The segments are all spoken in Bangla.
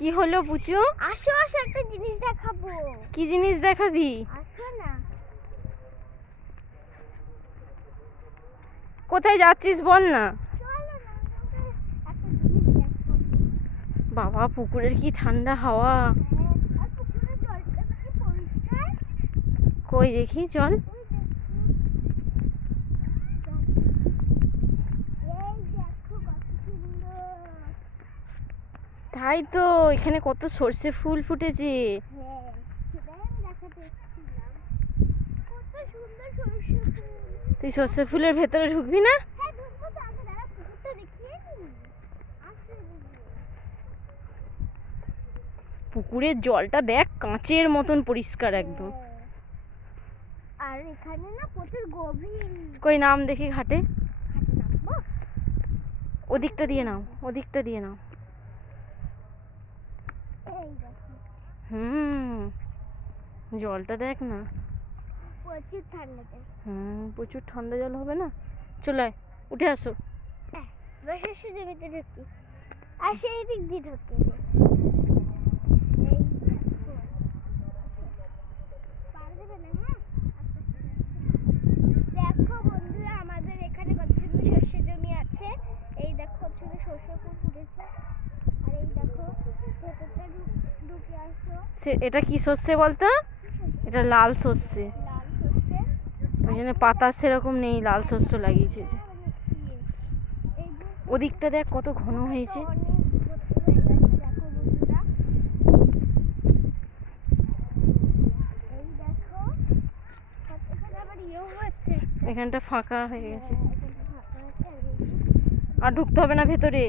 কি হলো পুচু আসো আসো একটা জিনিস দেখাবো। কি জিনিস দেখাবি? আসো না। কোথায় যাচ্ছিস বল না। বাবা পুকুরের কি ঠান্ডা হাওয়া? হ্যাঁ, কই দেখি চল ওই দেখো এই দেখো কত সুন্দর তাই তো এখানে কত সর্ষে ফুল ফুটেছে। হ্যাঁ তুই সর্ষে ফুলের ভেতরে ঢুকবি না? হ্যাঁ। পুকুরের জলটা দেখ কাঁচের মতন পরিষ্কার একদম। হ্যাঁ। আর এখানে না প্রচুর গভীর। কই নাম দেখি ঘাটে। ওদিকটা দিয়ে নাও ওদিকটা দিয়ে নাও এই দেখো হুম জলটা দেখ না। প্রচুর ঠান্ডা যায় হুম প্রচুর ঠান্ডা জল হবে না? চলে আয় উঠে আসো। বসে জমিতে ঢুকি আর সেই দিক দিয়ে ঢুকে এই দেখো। পার দেবে না হ্যাঁ? দেখো বন্ধুরা আমাদের এখানে কত সুন্দর শস্য জমি আছে। এই দেখো কত সুন্দর শস্য ফুল ফুটেছে। আর এই দেখো ভেতরটা ঢুকে সে এটা কি সর্ষে বলতো? এটা লাল সর্ষে। ওই জন্য পাতা সেরকম নেই, লাল শস্য লাগিয়েছে। ওদিকটা দেখ কত ঘন হয়েছে। হয়ে এখানটা ফাঁকা হয়ে গেছে। আর ঢুকতে হবে না ভেতরে।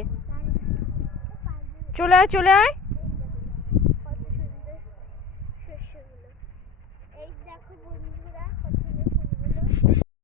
চলে আয় চলে আয়। এই দেখো বন্ধুরা কত